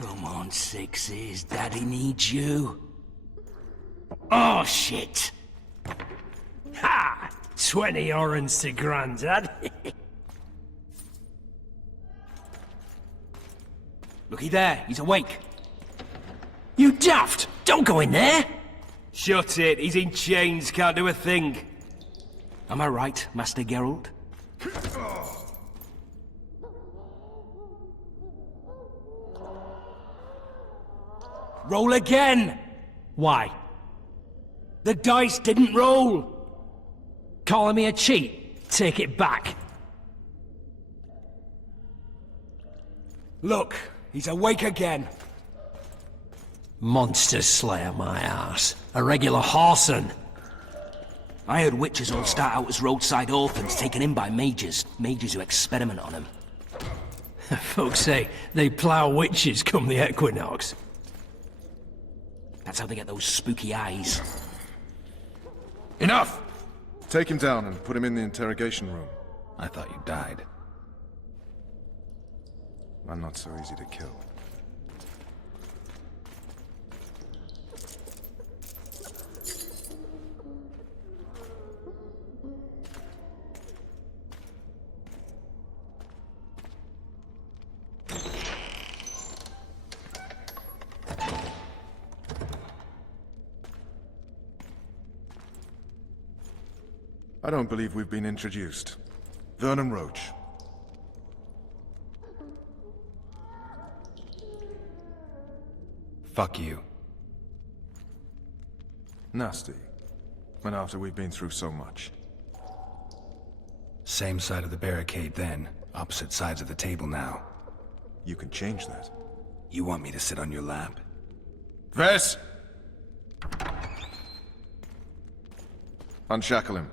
Come on, Sixes. Daddy needs you. Oh, shit! Ha! 20 orens to Grandad. Looky there, he's awake. You daft! Don't go in there! Shut it, he's in chains, can't do a thing. Am I right, Master Geralt? Roll again! Why? The dice didn't roll! Calling me a cheat? Take it back. Look, he's awake again. Monster Slayer, my ass. A regular whoreson. I heard witches all start out as roadside orphans taken in by mages. Mages who experiment on them. Folks say they plough witches come the equinox. That's how they get those spooky eyes. Enough! Take him down and put him in the interrogation room. I thought you died. I'm not so easy to kill. I don't believe we've been introduced. Vernon Roach. Fuck you. Nasty. And after we've been through so much. Same side of the barricade then, opposite sides of the table now. You can change that. You want me to sit on your lap? Vess! Unshackle him.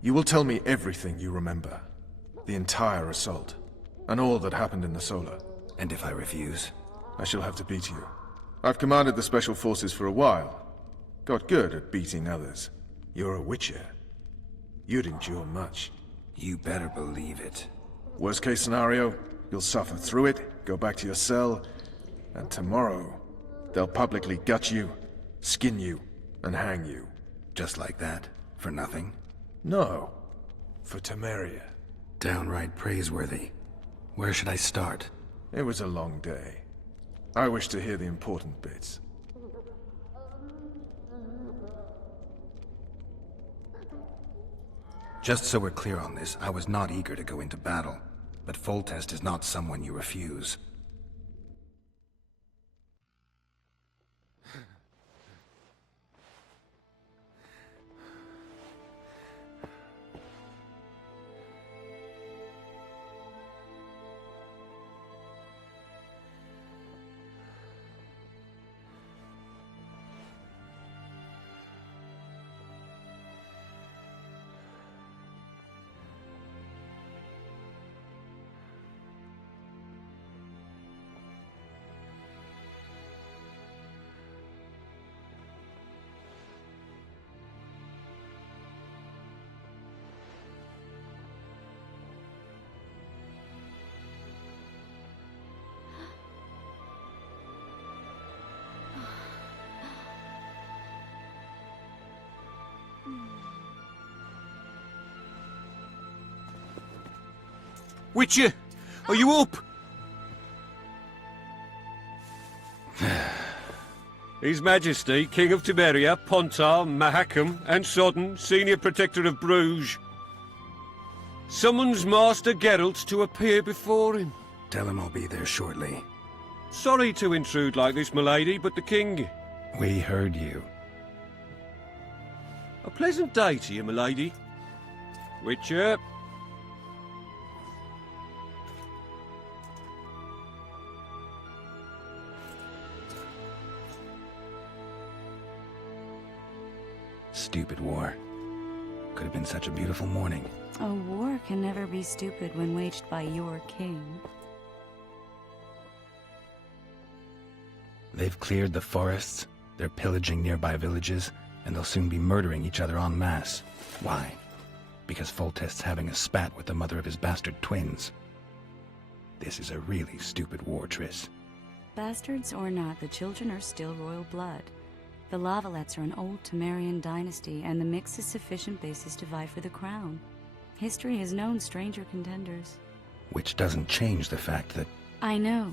You will tell me everything you remember. The entire assault. And all that happened in the Solar. And if I refuse? I shall have to beat you. I've commanded the Special Forces for a while. Got good at beating others. You're a Witcher. You'd endure much. You better believe it. Worst case scenario, you'll suffer through it, go back to your cell, and tomorrow, they'll publicly gut you, skin you, and hang you. Just like that? For nothing? No. For Temeria. Downright praiseworthy. Where should I start? It was a long day. I wish to hear the important bits. Just so we're clear on this, I was not eager to go into battle. But Foltest is not someone you refuse. Witcher, are you up? His Majesty, King of Temeria, Pontar, Mahakam, and Sodden, Senior Protector of Bruges, summons Master Geralt to appear before him. Tell him I'll be there shortly. Sorry to intrude like this, milady, but the King... We heard you. A pleasant day to you, milady. Witcher. Stupid war. Could have been such a beautiful morning. A war can never be stupid when waged by your king. They've cleared the forests, they're pillaging nearby villages, and they'll soon be murdering each other en masse. Why? Because Foltest's having a spat with the mother of his bastard twins. This is a really stupid war, Triss. Bastards or not, the children are still royal blood. The Lavalettes are an old Temerian dynasty, and the mix is sufficient basis to vie for the crown. History has known stranger contenders. Which doesn't change the fact that... I know.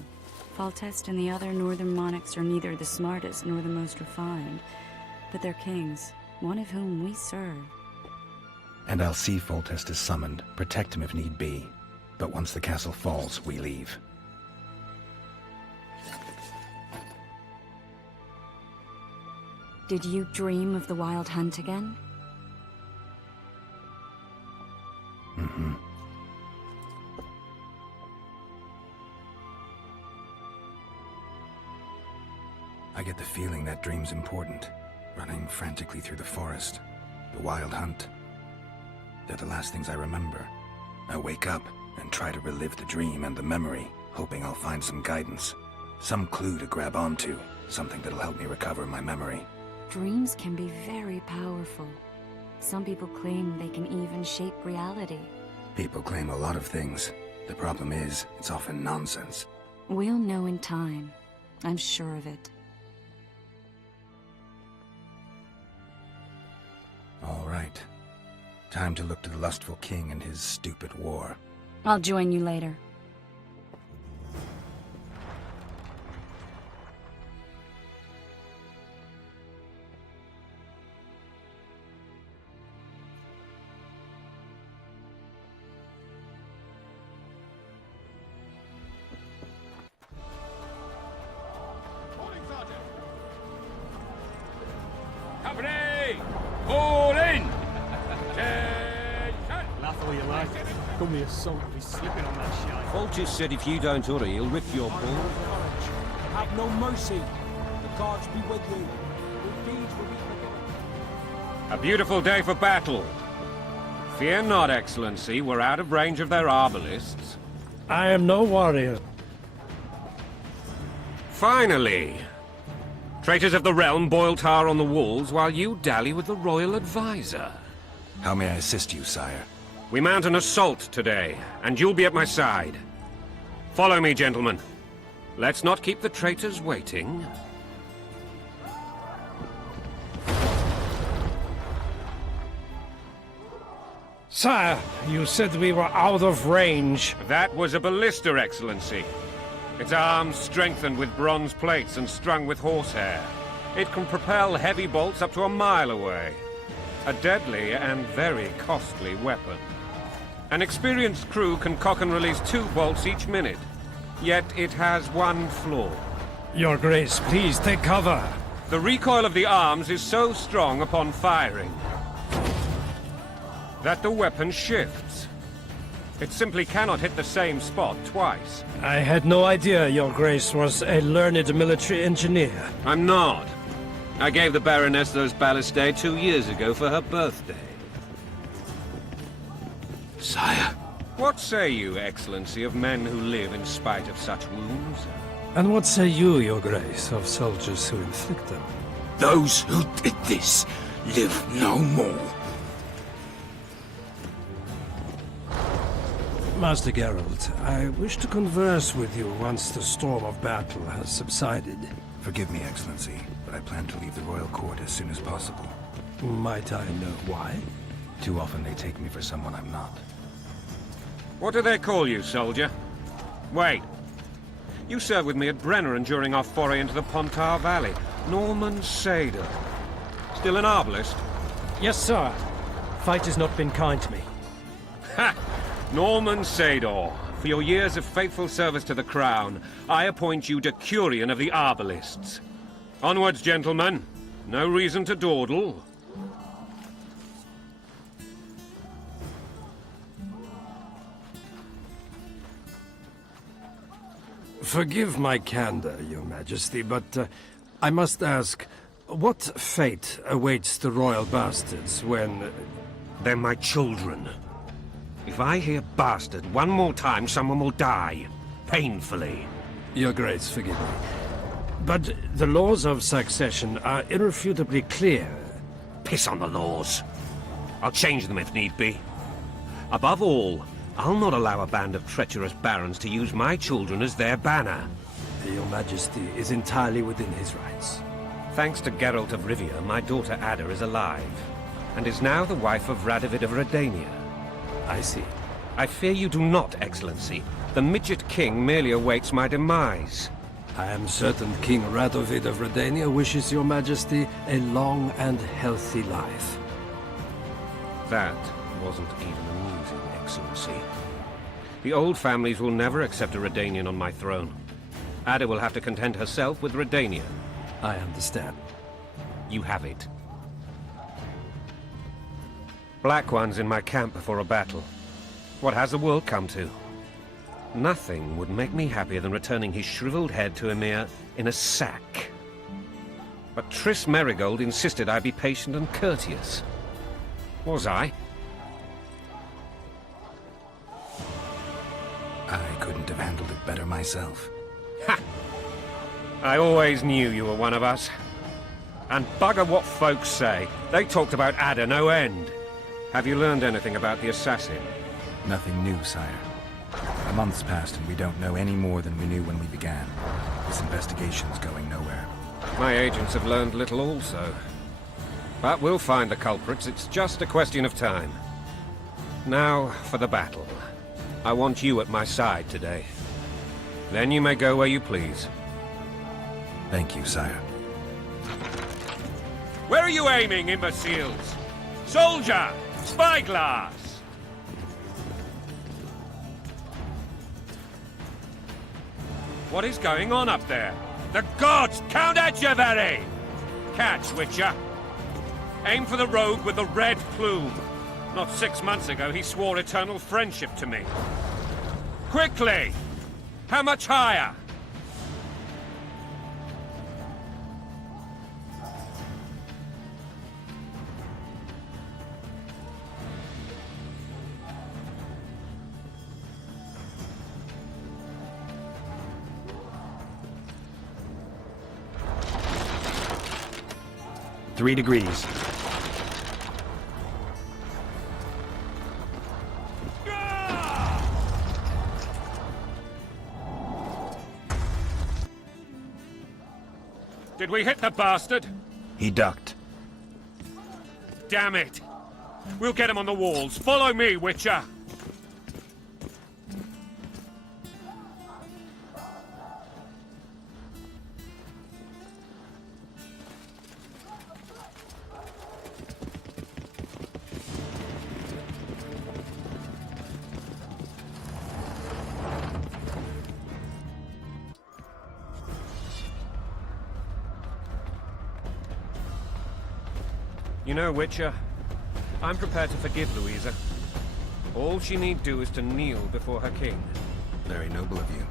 Foltest and the other northern monarchs are neither the smartest nor the most refined, but they're kings, one of whom we serve. And I'll see Foltest is summoned, protect him if need be. But once the castle falls, we leave. Did you dream of the Wild Hunt again? Mm-hmm. I get the feeling that dream's important. Running frantically through the forest. The Wild Hunt. They're the last things I remember. I wake up and try to relive the dream and the memory, hoping I'll find some guidance. Some clue to grab onto. Something that'll help me recover my memory. Dreams can be very powerful. Some people claim they can even shape reality. People claim a lot of things. The problem is, it's often nonsense. We'll know in time. I'm sure of it. All right. Time to look to the lustful king and his stupid war. I'll join you later. Company! All in! Laugh all you like. Call me a salt, I'll be slipping on that shite. Foltest said if you don't hurry, he'll rip your balls. Have no mercy. The gods be with you. Your deeds will be forgiven. A beautiful day for battle. Fear not, Excellency, we're out of range of their arbalists. I am no warrior. Finally! Traitors of the realm boil tar on the walls while you dally with the royal advisor. How may I assist you, sire? We mount an assault today, and you'll be at my side. Follow me, gentlemen. Let's not keep the traitors waiting. Sire, you said we were out of range. That was a ballista, Excellency. Its arms strengthened with bronze plates and strung with horsehair. It can propel heavy bolts up to a mile away. A deadly and very costly weapon. An experienced crew can cock and release 2 bolts each minute. Yet it has one flaw. Your Grace, please take cover. The recoil of the arms is so strong upon firing that the weapon shifts. It simply cannot hit the same spot twice. I had no idea Your Grace was a learned military engineer. I'm not. I gave the Baroness those ballistae 2 years ago for her birthday. Sire. What say you, Excellency, of men who live in spite of such wounds? And what say you, Your Grace, of soldiers who inflict them? Those who did this live no more. Master Geralt, I wish to converse with you once the storm of battle has subsided. Forgive me, Excellency, but I plan to leave the royal court as soon as possible. Might I know why? Too often they take me for someone I'm not. What do they call you, soldier? Wait. You served with me at Brenneran during our foray into the Pontar Valley. Norman Sader. Still an arbalist? Yes, sir. Fight has not been kind to me. Ha! Norman Sador, for your years of faithful service to the crown, I appoint you Decurion of the Arbalists. Onwards, gentlemen. No reason to dawdle. Forgive my candor, Your Majesty, but I must ask, what fate awaits the royal bastards when... They're my children. If I hear bastard one more time, someone will die. Painfully. Your Grace, forgive me. But the laws of succession are irrefutably clear. Piss on the laws. I'll change them if need be. Above all, I'll not allow a band of treacherous barons to use my children as their banner. Your Majesty is entirely within his rights. Thanks to Geralt of Rivia, my daughter Ada is alive, and is now the wife of Radovid of Redania. I see. I fear you do not, Excellency. The Midget King merely awaits my demise. I am certain King Radovid of Redania wishes your Majesty a long and healthy life. That wasn't even amusing, Excellency. The old families will never accept a Redanian on my throne. Ada will have to content herself with Redania. I understand. You have it. Black One's in my camp before a battle. What has the world come to? Nothing would make me happier than returning his shriveled head to Emir in a sack. But Triss Merigold insisted I be patient and courteous. Was I? I couldn't have handled it better myself. Ha! I always knew you were one of us. And bugger what folks say. They talked about Ada no end. Have you learned anything about the assassin? Nothing new, sire. A month's passed and we don't know any more than we knew when we began. This investigation's going nowhere. My agents have learned little also. But we'll find the culprits. It's just a question of time. Now for the battle. I want you at my side today. Then you may go where you please. Thank you, sire. Where are you aiming, imbeciles? Soldier! Spyglass! What is going on up there? The gods! Count Etcheverry! Catch, Witcher! Aim for the rogue with the red plume. Not 6 months ago, he swore eternal friendship to me. Quickly! How much higher? Three degrees. Did we hit the bastard? He ducked. Damn it! We'll get him on the walls. Follow me, Witcher! You know, Witcher, I'm prepared to forgive Louisa. All she need do is to kneel before her king. Very noble of you.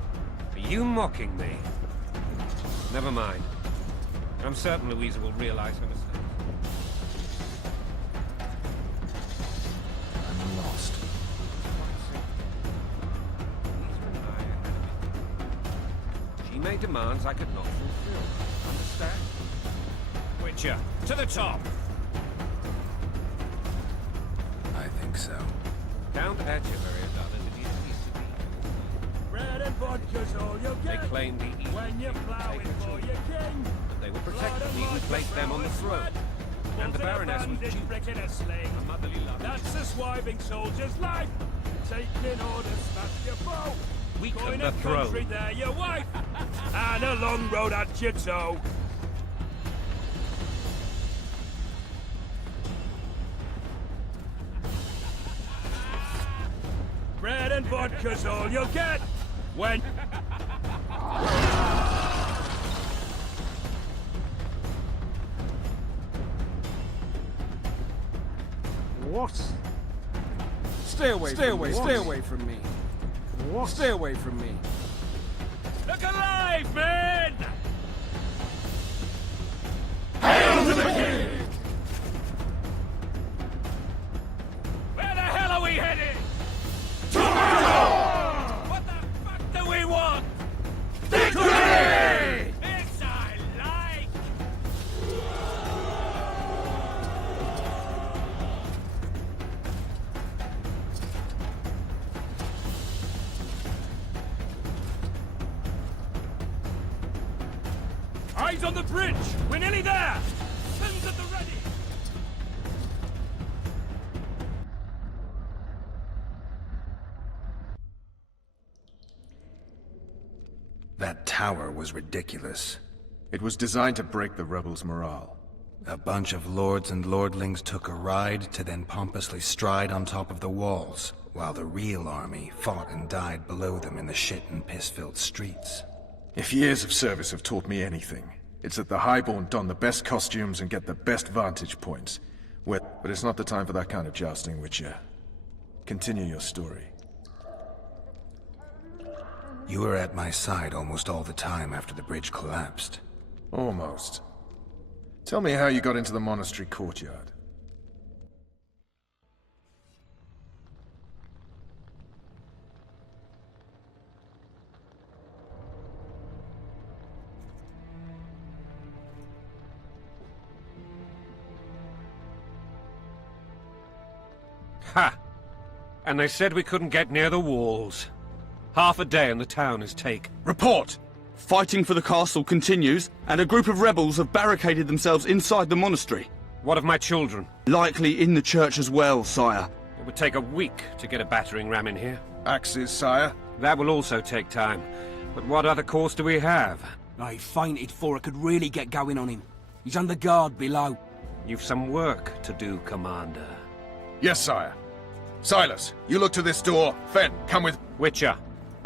Are you mocking me? Never mind. I'm certain Louisa will realize her mistake. I'm lost. She made demands I could not fulfill. Understand? Witcher, to the top! I think so. Count Etcheverry and others it is to be. Bread and vodka's all you They get claim the East when you're plowing for your king. but they will protect them, even place them on the throne. And the Baroness was due brick in a sling. a motherly love. That's a swiving soldier's life. Taking orders, smash your bow. Weaken Going the a country throne. there, your wife. And a long road at your toe. Bread and vodka's all you'll get when... What? Stay away from me. What? Stay away from me. Look alive, men! Where the hell are we headed? What the fuck do we want? Victory! This side! Eyes on the bridge! We're nearly there! Guns at the ready! That tower was ridiculous. It was designed to break the rebels' morale. A bunch of lords and lordlings took a ride to then pompously stride on top of the walls, while the real army fought and died below them in the shit and piss-filled streets. If years of service have taught me anything, it's that the Highborn don the best costumes and get the best vantage points. But it's not the time for that kind of jousting, Witcher. Continue your story. You were at my side almost all the time after the bridge collapsed. Almost. Tell me how you got into the monastery courtyard. Ha! And they said we couldn't get near the walls. Half a day and the town is taken. Report! Fighting for the castle continues, and a group of rebels have barricaded themselves inside the monastery. What of my children? Likely in the church as well, sire. It would take a week to get a battering ram in here. Axes, sire? That will also take time. But what other course do we have? I fainted before I could really get going on him. He's under guard below. You've some work to do, Commander. Yes, sire. Silas, you look to this door. Fen, come with... Witcher,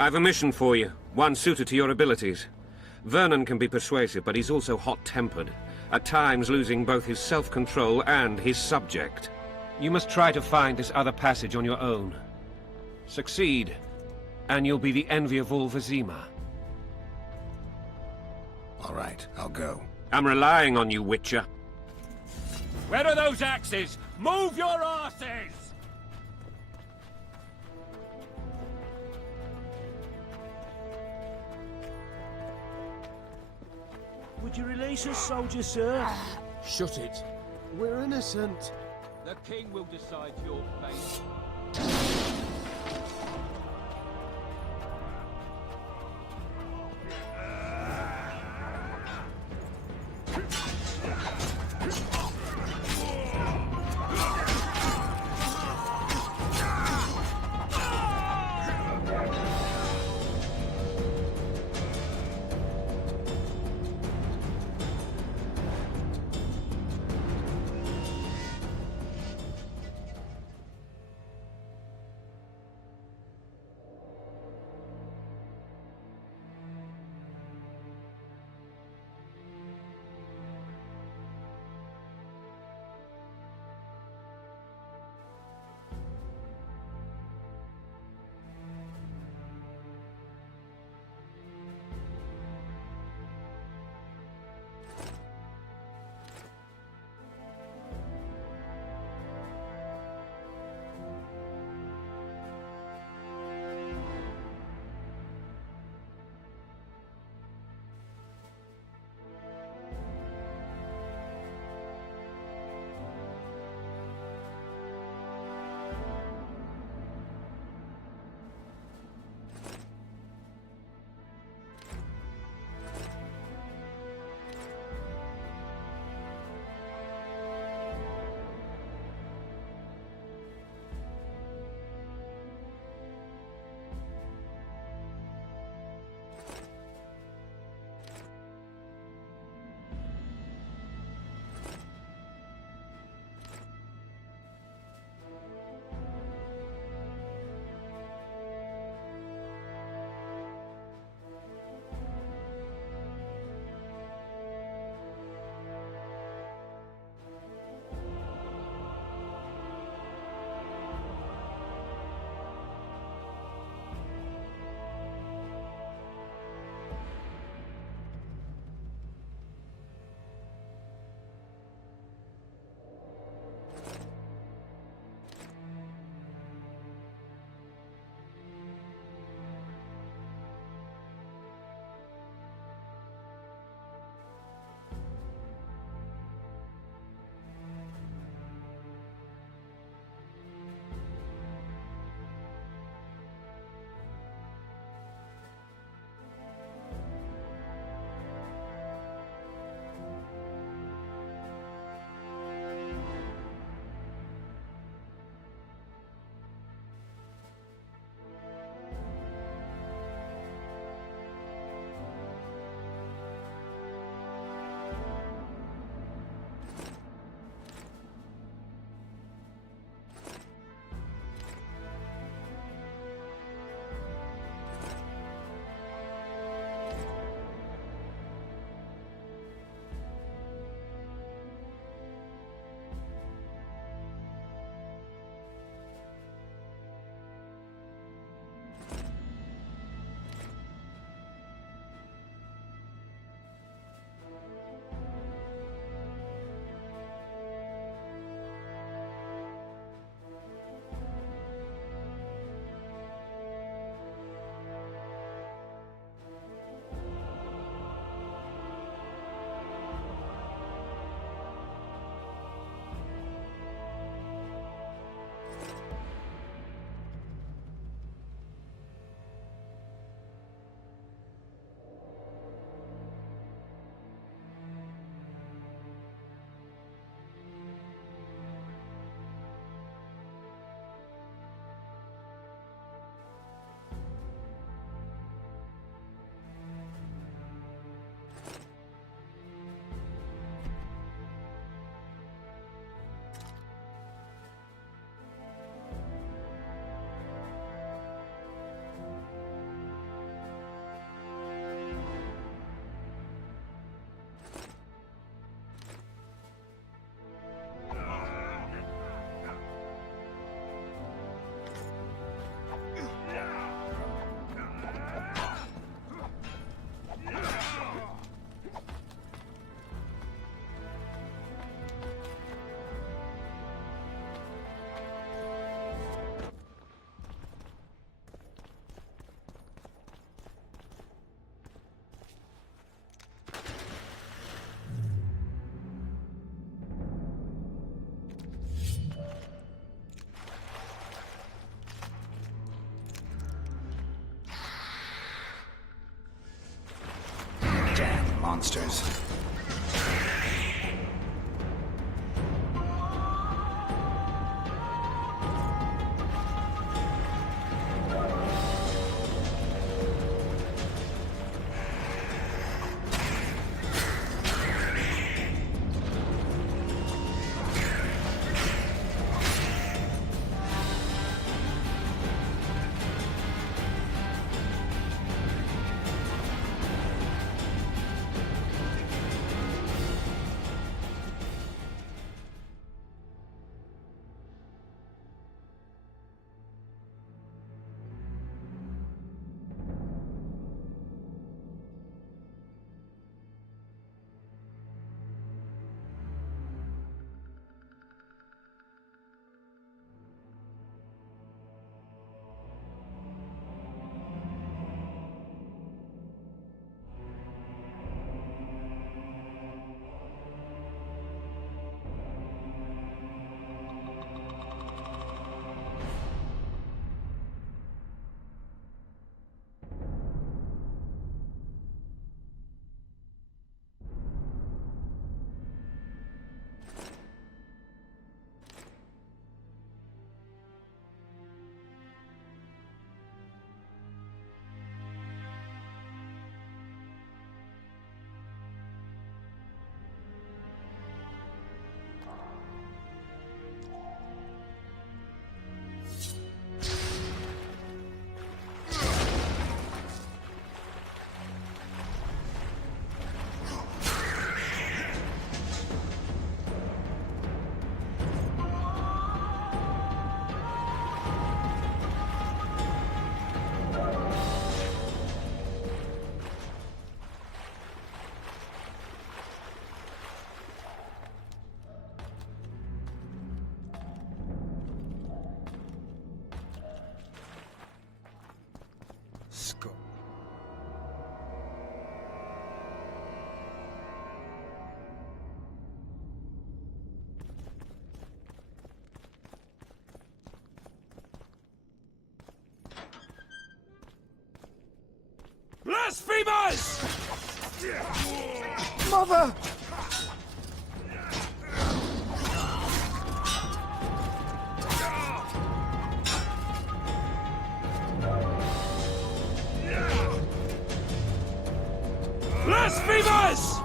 I've a mission for you, one suited to your abilities. Vernon can be persuasive, but he's also hot-tempered, at times losing both his self-control and his subject. You must try to find this other passage on your own. Succeed, and you'll be the envy of all Vizima. All right, I'll go. I'm relying on you, Witcher. Where are those axes? Move your asses! Would you release us, soldier, sir? Shut it. We're innocent. The king will decide your fate. monsters. Skull. Blasphemers! Mother! Blasphemers!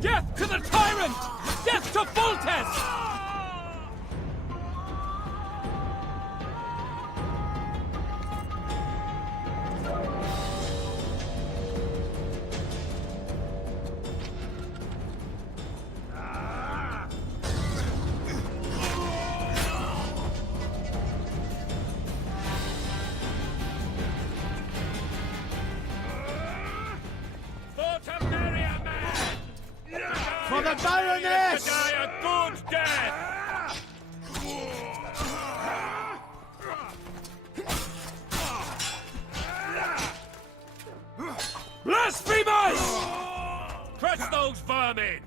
Death to the tyrant! Death to Foltest! For the Baroness! To die a good death! Blasphemers! Crush those vermin!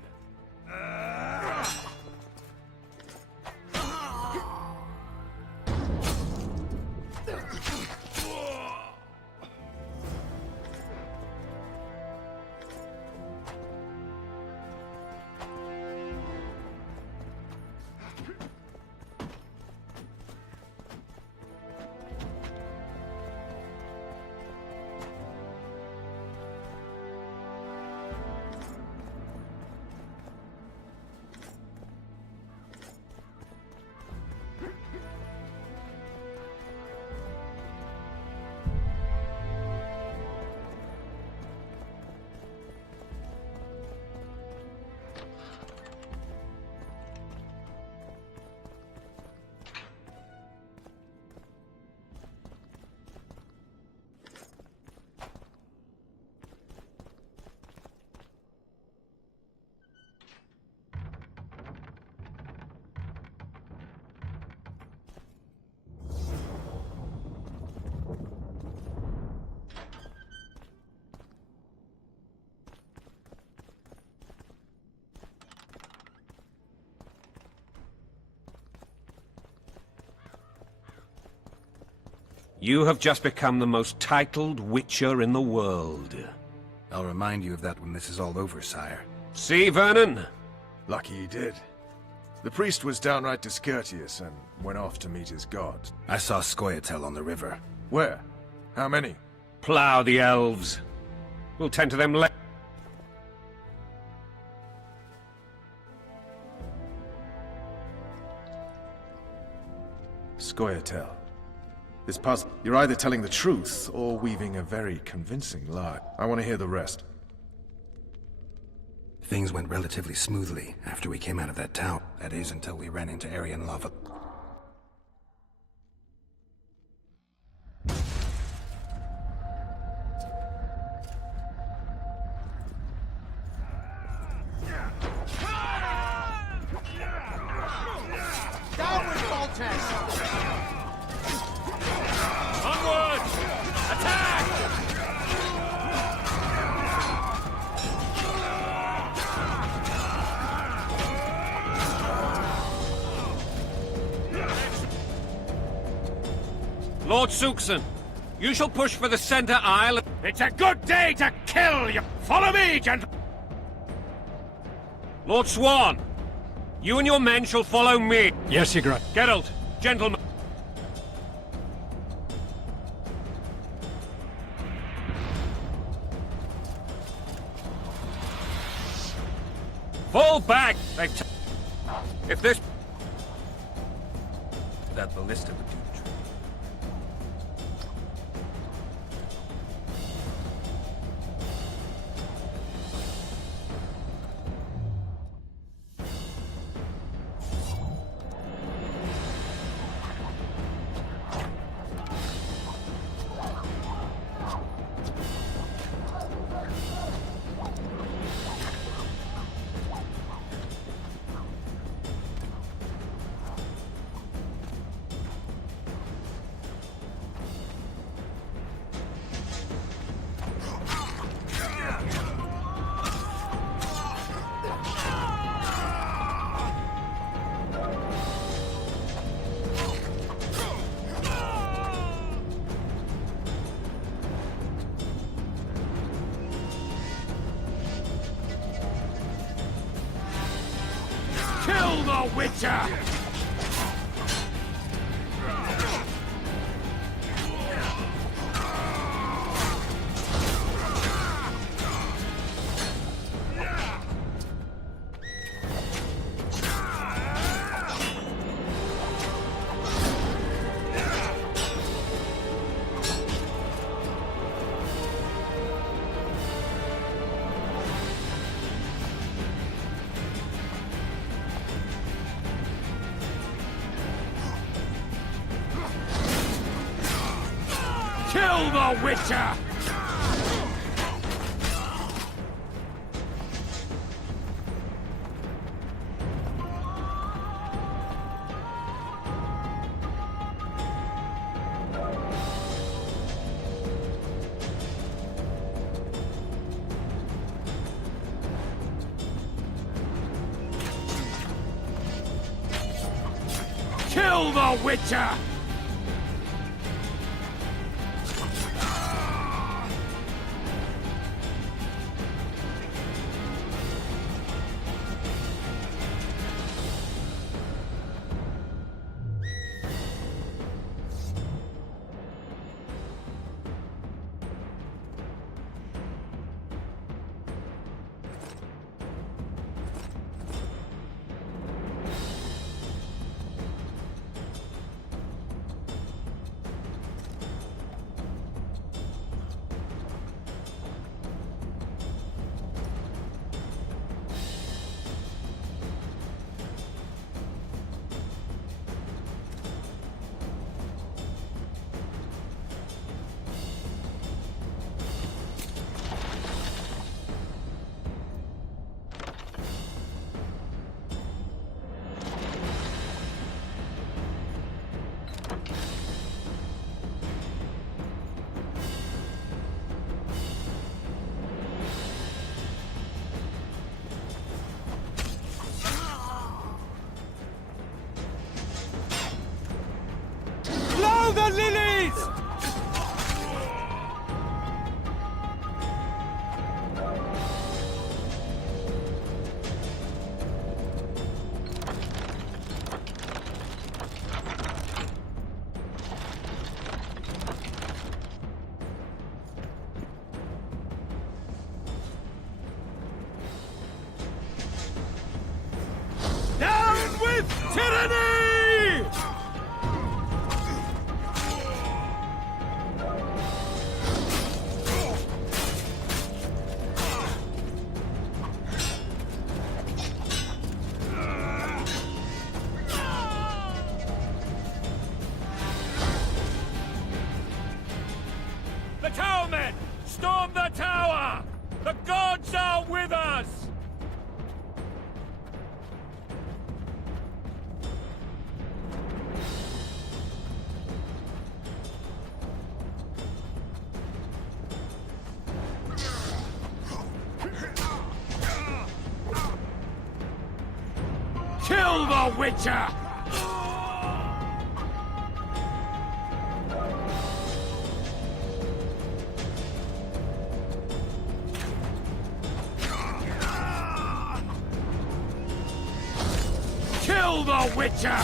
You have just become the most titled Witcher in the world. I'll remind you of that when this is all over, sire. See, Vernon? Lucky he did. The priest was downright discourteous and went off to meet his god. I saw Scoia'tael on the river. Where? How many? Plough the elves. We'll tend to them later. Scoia'tael. This puzzle. You're either telling the truth or weaving a very convincing lie. I want to hear the rest. Things went relatively smoothly after we came out of that town. That is, until we ran into Aryan lava. Down with Foltest! Onward! Attack! Lord Suxon, you shall push for the center aisle. It's a good day to kill you! Follow me, gentlemen! Lord Swan, you and your men shall follow me. Yes, Your Grace. Geralt, gentlemen. Fall back! If this... That ballista would do the trick. Kill the Witcher! Kill the Witcher! Kill the Witcher! tyranny! The towermen! Storm the tower! The gods are with us! Kill the Witcher! Kill the Witcher!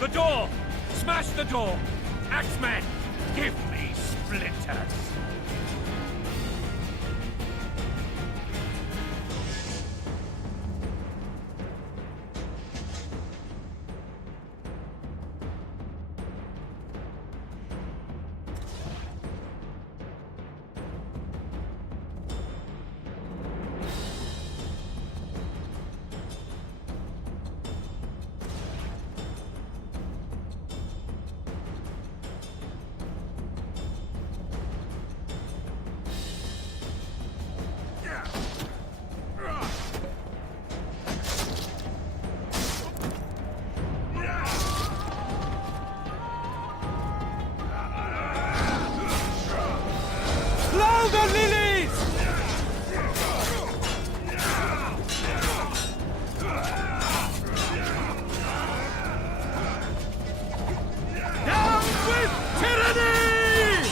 The door! Smash the door! Axemen, give me splinters! Blow the lilies! Down with tyranny!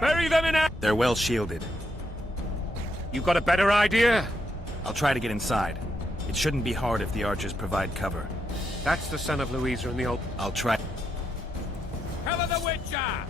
Bury them in a... They're well shielded. You got a better idea? I'll try to get inside. It shouldn't be hard if the archers provide cover. That's the son of Louisa and the old... I'll try. Hell of the Witcher!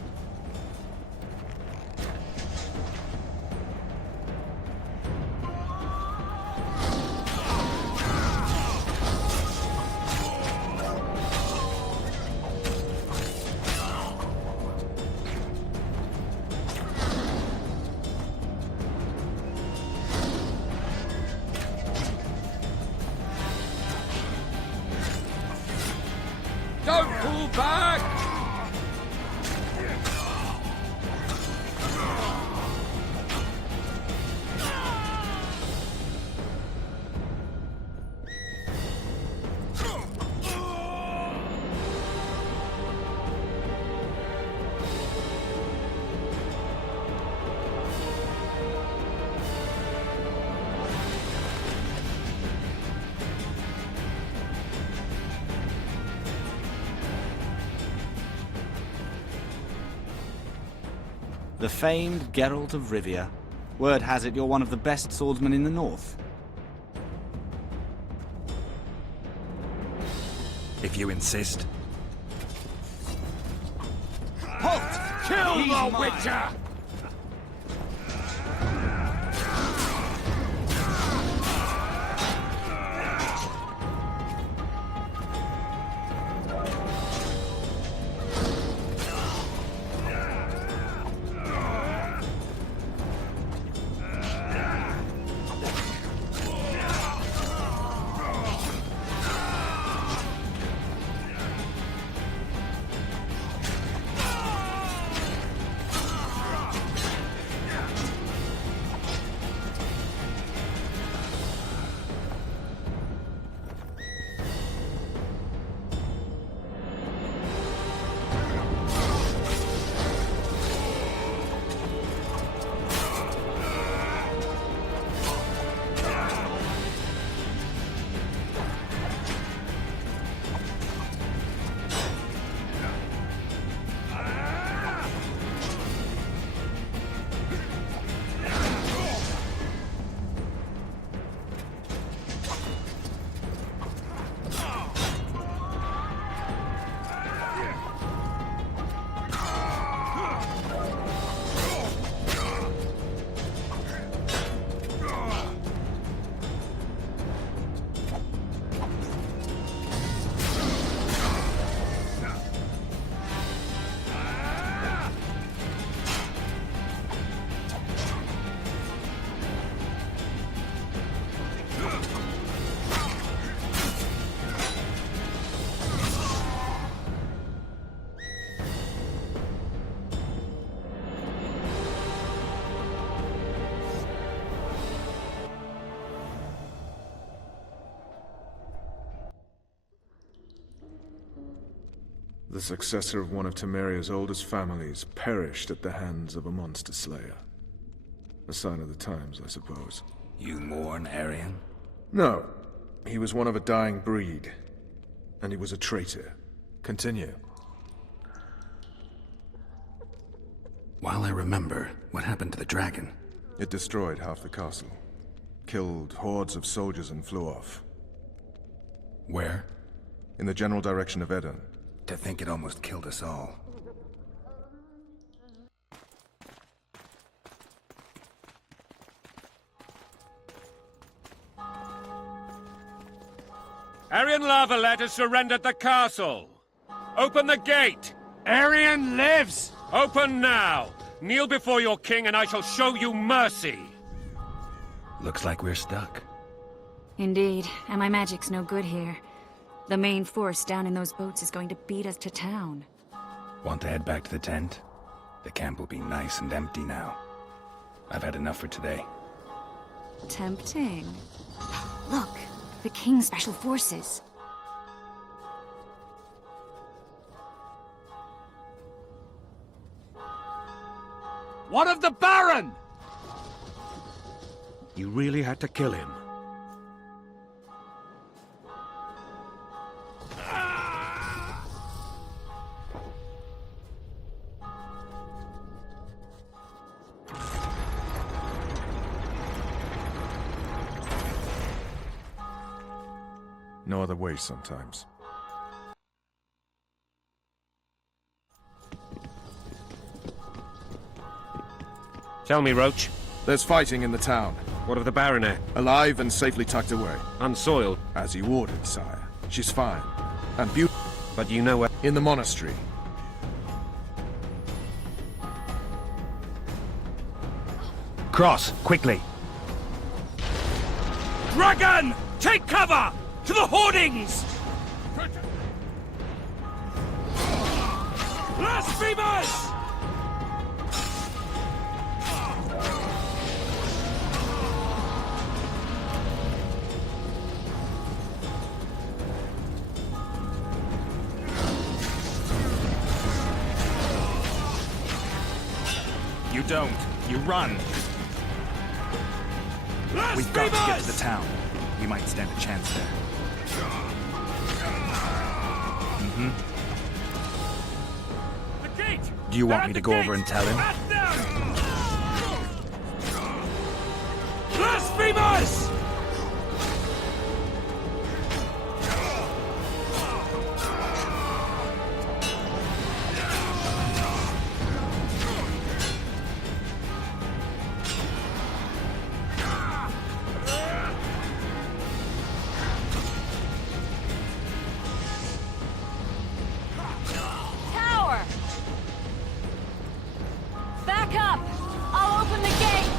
The famed Geralt of Rivia. Word has it you're one of the best swordsmen in the north. If you insist. Halt! Kill He's the mine. Witcher! The successor of one of Temeria's oldest families perished at the hands of a monster slayer. A sign of the times, I suppose. You mourn Arian? No. He was one of a dying breed. And he was a traitor. Continue. While I remember, what happened to the dragon? It destroyed half the castle. Killed hordes of soldiers and flew off. Where? In the general direction of Edern. To think it almost killed us all. Arian Lavalette has surrendered the castle. Open the gate. Arian lives! Open now. Kneel before your king and I shall show you mercy. Looks like we're stuck. Indeed, and my magic's no good here. The main force down in those boats is going to beat us to town. Want to head back to the tent? The camp will be nice and empty now. I've had enough for today. Tempting. Look, the King's special forces. What of the Baron? You really had to kill him. No other way sometimes. Tell me, Roach. There's fighting in the town. What of the Baronet? Alive and safely tucked away. Unsoiled. As you ordered, sire. She's fine. And beautiful. But you know where... In the monastery. Cross, quickly. Dragon! Take cover! To the hoardings! Blasphemers! You don't. You run. We've got to get to the town. We might stand a chance there. The gate! Do you want They're me at to the go over gate! and tell him? At them! blasphemers! Tower! Back up! I'll open the gate!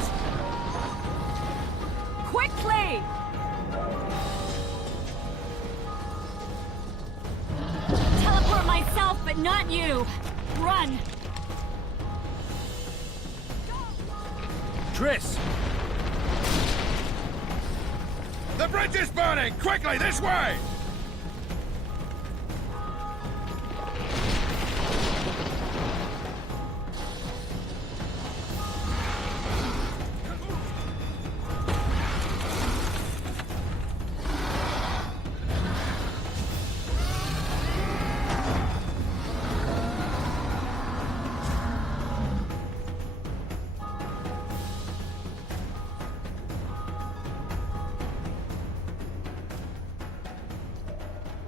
Quickly! Teleport myself, but not you! Run! Triss! The bridge is burning! Quickly, this way!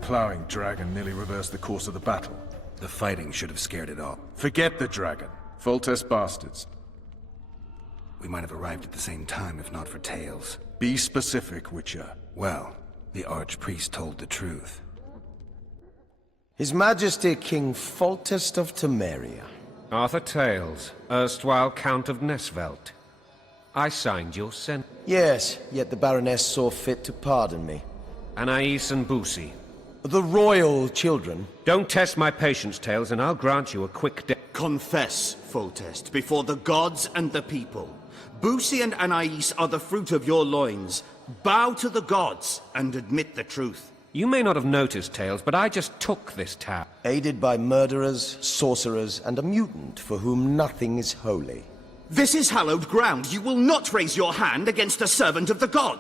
Plowing dragon nearly reversed the course of the battle. The fighting should have scared it off. Forget the dragon. Foltest bastards. We might have arrived at the same time if not for Tails. Be specific, Witcher. Well, the Archpriest told the truth. His Majesty King Foltest of Temeria. Arthur Tales, erstwhile Count of Nesvelt. I signed your sentence. Yes, yet the Baroness saw fit to pardon me. Anais and Boosie. The royal children. Don't test my patience, Tales, and I'll grant you a quick death. Confess, Foltest, before the gods and the people. Boosie and Anais are the fruit of your loins. Bow to the gods and admit the truth. You may not have noticed, Tales, but I just took this tower. Aided by murderers, sorcerers, and a mutant for whom nothing is holy. This is hallowed ground. You will not raise your hand against a servant of the god.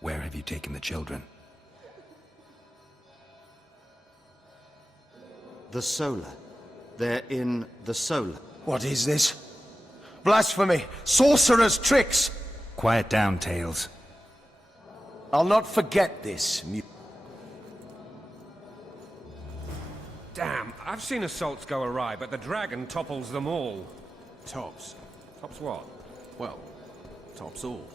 Where have you taken the children? The Solar. They're in the Solar. What is this? Blasphemy! Sorcerer's tricks! Quiet down, Tails. I'll not forget this, Damn, I've seen assaults go awry, but the dragon topples them all. Tops. Tops what? Well, tops all.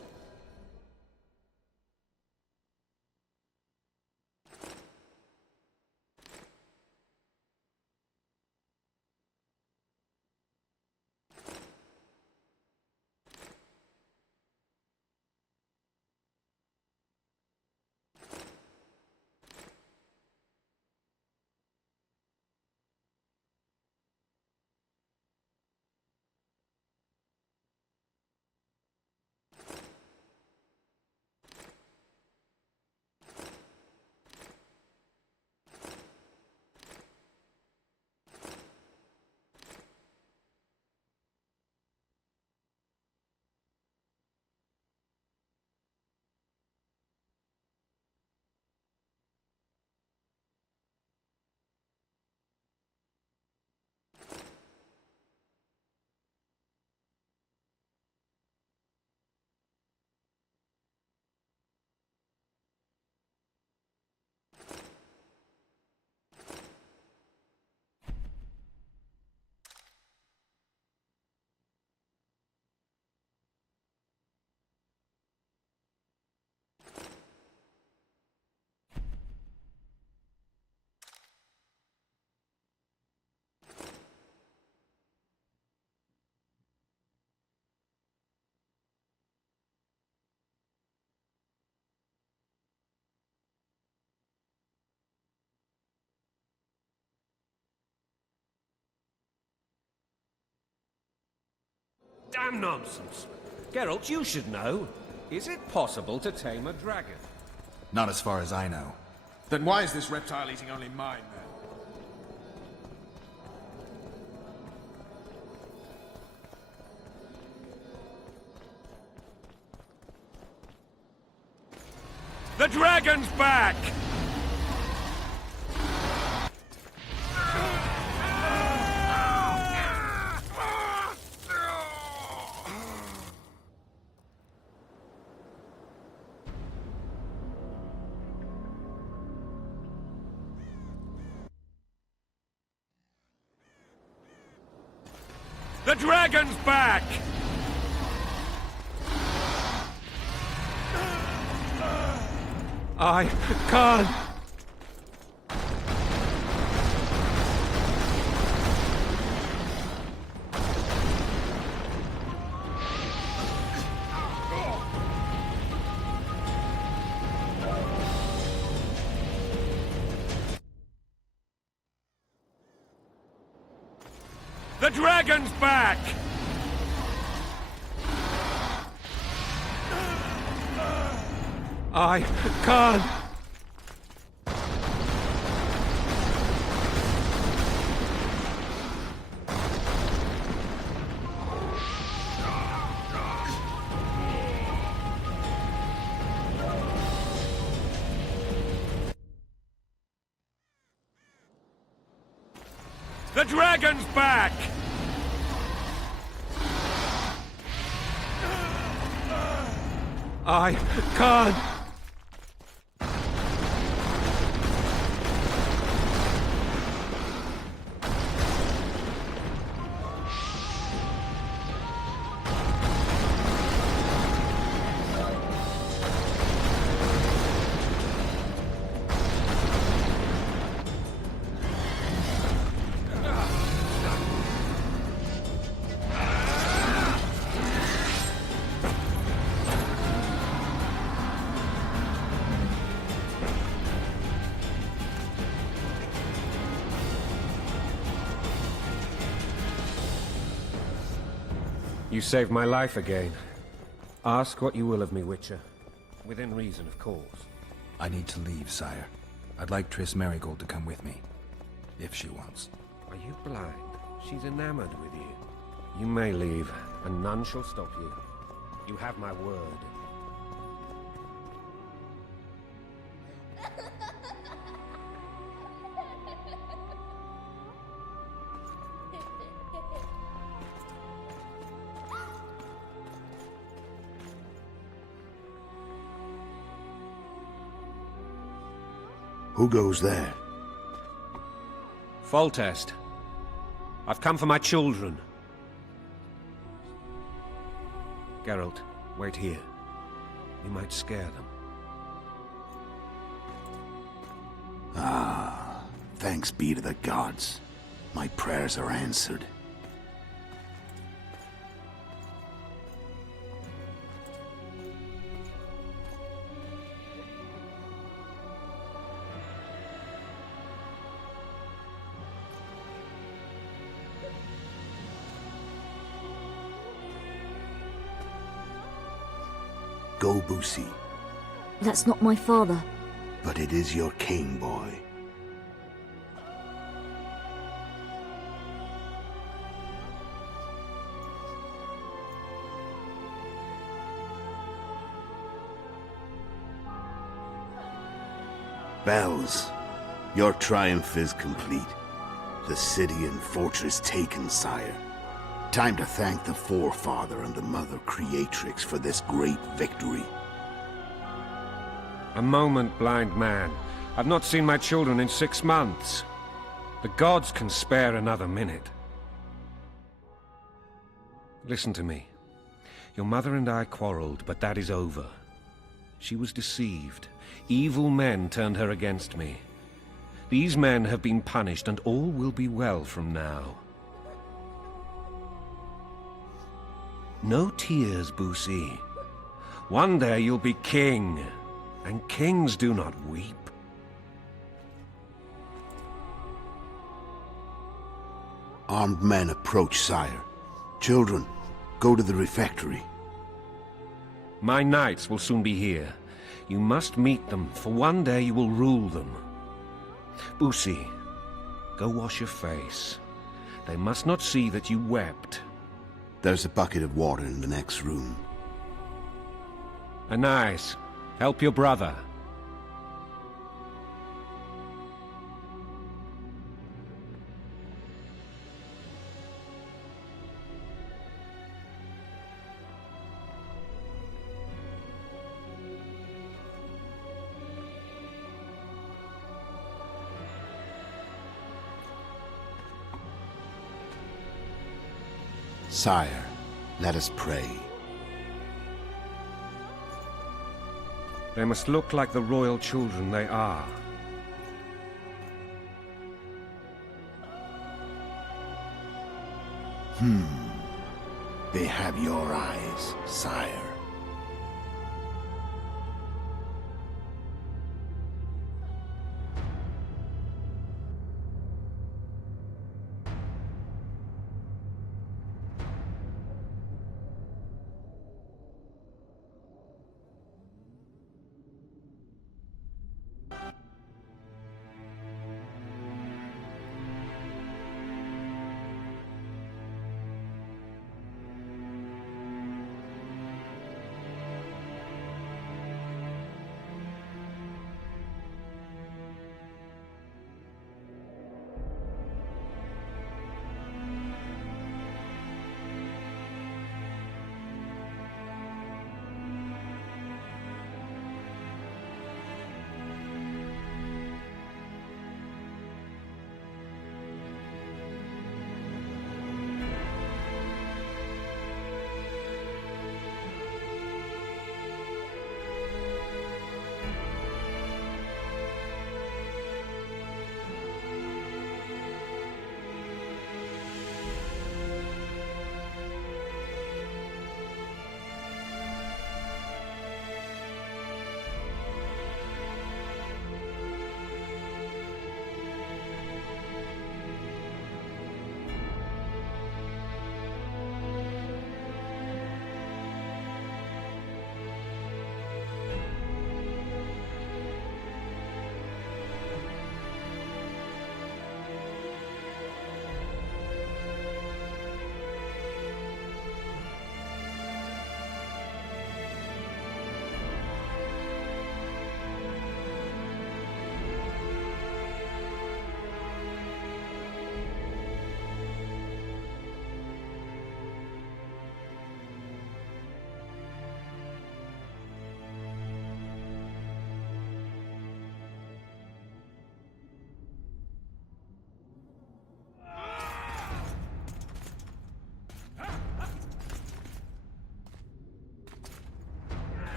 Damn nonsense. Geralt, you should know. Is it possible to tame a dragon? Not as far as I know. Then why is this reptile eating only mine, then? The dragon's back! The dragon's back! I can't... The dragon's back! I can't... The dragon's back! I can't... You saved my life again. Ask what you will of me, Witcher. Within reason, of course. I need to leave, sire. I'd like Triss Merigold to come with me. If she wants. Are you blind? She's enamored with you. You may leave, and none shall stop you. You have my word. Who goes there? Foltest. I've come for my children. Geralt, wait here. You might scare them. Ah, thanks be to the gods. My prayers are answered. Go, Boosie. That's not my father. But it is your king, boy. Bells, your triumph is complete. The city and fortress taken, sire. Time to thank the Forefather and the Mother Creatrix for this great victory. A moment, blind man. I've not seen my children in 6 months. The gods can spare another minute. Listen to me. Your mother and I quarreled, but that is over. She was deceived. Evil men turned her against me. These men have been punished, and all will be well from now. No tears, Boosie. One day you'll be king, and kings do not weep. Armed men approach, sire. Children, go to the refectory. My knights will soon be here. You must meet them, for one day you will rule them. Boosie, go wash your face. They must not see that you wept. There's a bucket of water in the next room. Anais, help your brother. Sire, let us pray. They must look like the royal children they are. They have your eyes, sire.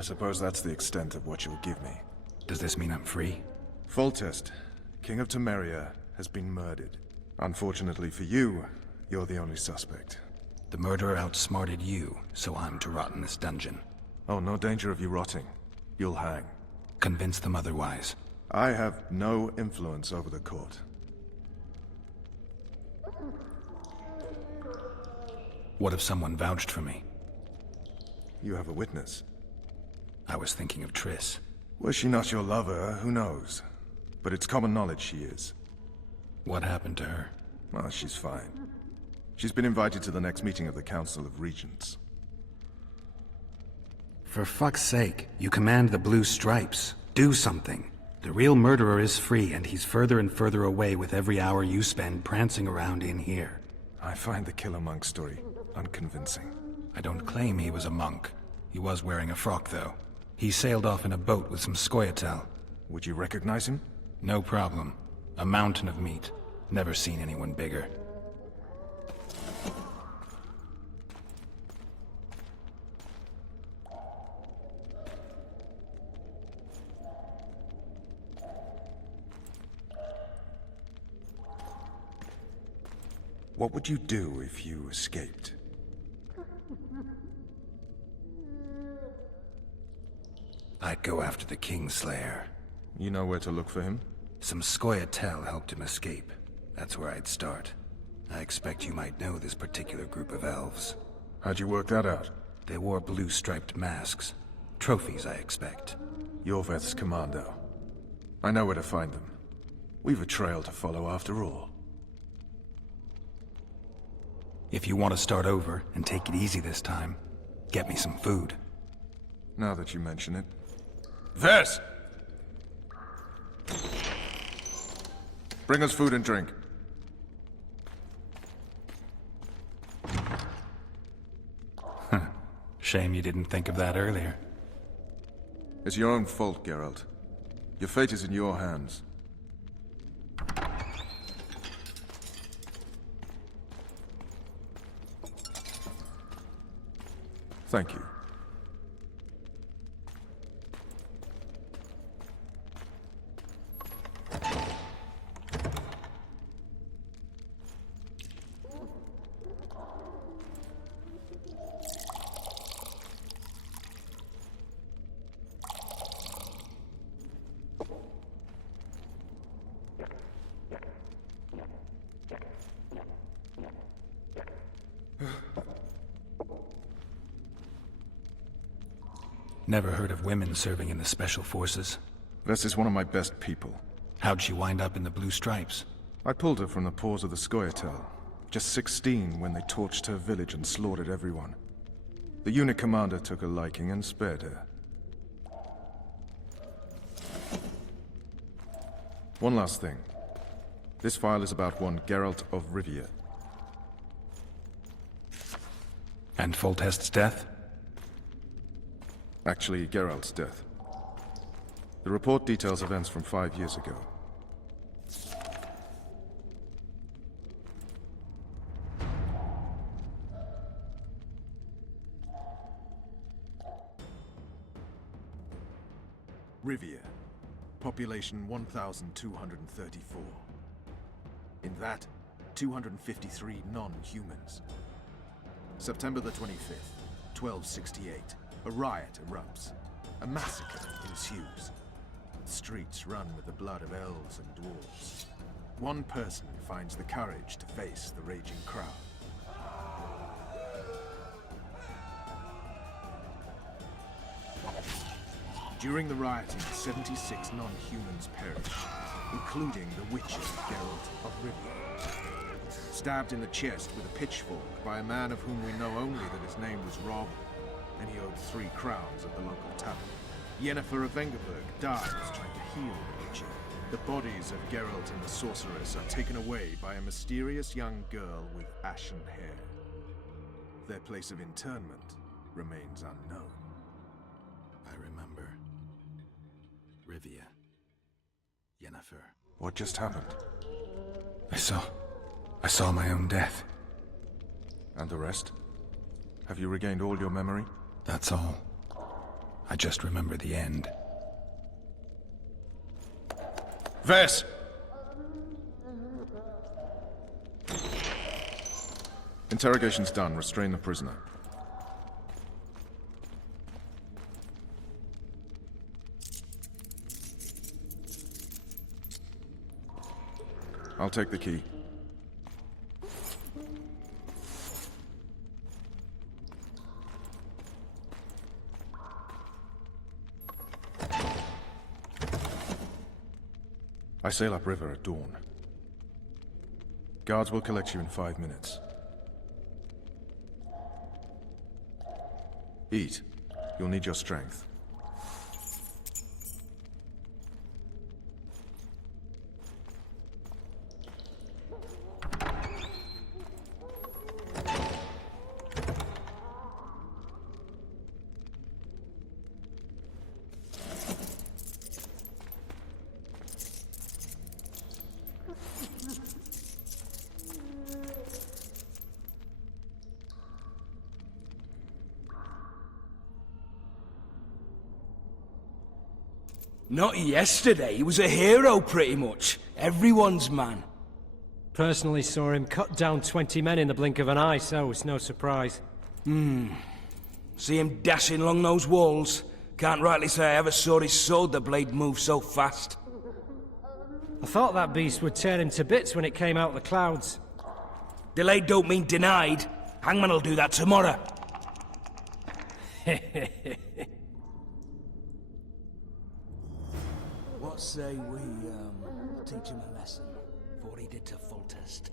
I suppose that's the extent of what you'll give me. Does this mean I'm free? Foltest, King of Temeria, has been murdered. Unfortunately for you, you're the only suspect. The murderer outsmarted you, so I'm to rot in this dungeon. Oh, no danger of you rotting. You'll hang. Convince them otherwise. I have no influence over the court. What if someone vouched for me? You have a witness. I was thinking of Triss. Was she not your lover? Who knows? But it's common knowledge she is. What happened to her? Well, she's fine. She's been invited to the next meeting of the Council of Regents. For fuck's sake, you command the Blue Stripes. Do something. The real murderer is free, and he's further and further away with every hour you spend prancing around in here. I find the Killer Monk story unconvincing. I don't claim he was a monk. He was wearing a frock, though. He sailed off in a boat with some Scoia'tael. Would you recognize him? No problem. A mountain of meat. Never seen anyone bigger. What would you do if you escaped? I'd go after the Kingslayer. You know where to look for him? Some Scoia'tael helped him escape. That's where I'd start. I expect you might know this particular group of elves. How'd you work that out? They wore blue-striped masks. Trophies, I expect. Yorveth's commando. I know where to find them. We've a trail to follow after all. If you want to start over and take it easy this time, get me some food. Now that you mention it. Ves! Bring us food and drink. Shame you didn't think of that earlier. It's your own fault, Geralt. Your fate is in your hands. Thank you. Never heard of women serving in the Special Forces. Ves is one of my best people. How'd she wind up in the Blue Stripes? I pulled her from the paws of the Scoia'tael. Just 16 when they torched her village and slaughtered everyone. The unit commander took a liking and spared her. One last thing. This file is about one Geralt of Rivia. And Foltest's death? Actually, Geralt's death. The report details events from 5 years ago. Rivia. Population 1,234. In that, 253 non-humans. September the 25th, 1268. A riot erupts. A massacre ensues. The streets run with the blood of elves and dwarves. One person finds the courage to face the raging crowd. During the rioting, 76 non-humans perish, including the Witcher Geralt of Rivia. Stabbed in the chest with a pitchfork by a man of whom we know only that his name was Rob, and he owed 3 crowns at the local tavern. Yennefer of Vengerberg dies trying to heal the Witcher. The bodies of Geralt and the sorceress are taken away by a mysterious young girl with ashen hair. Their place of interment remains unknown. I remember. Rivia. Yennefer. What just happened? I saw my own death. And the rest? Have you regained all your memory? That's all. I just remember the end. Ves! Interrogation's done. Restrain the prisoner. I'll take the key. I sail upriver at dawn. Guards will collect you in 5 minutes. Eat. You'll need your strength. Not yesterday. He was a hero, pretty much. Everyone's man. Personally saw him cut down 20 men in the blink of an eye, so it's no surprise. See him dashing along those walls. Can't rightly say I ever saw his sword the blade move so fast. I thought that beast would tear him to bits when it came out of the clouds. Delayed don't mean denied. Hangman'll do that tomorrow. What say we, teach him a lesson, for what he did to Foltest?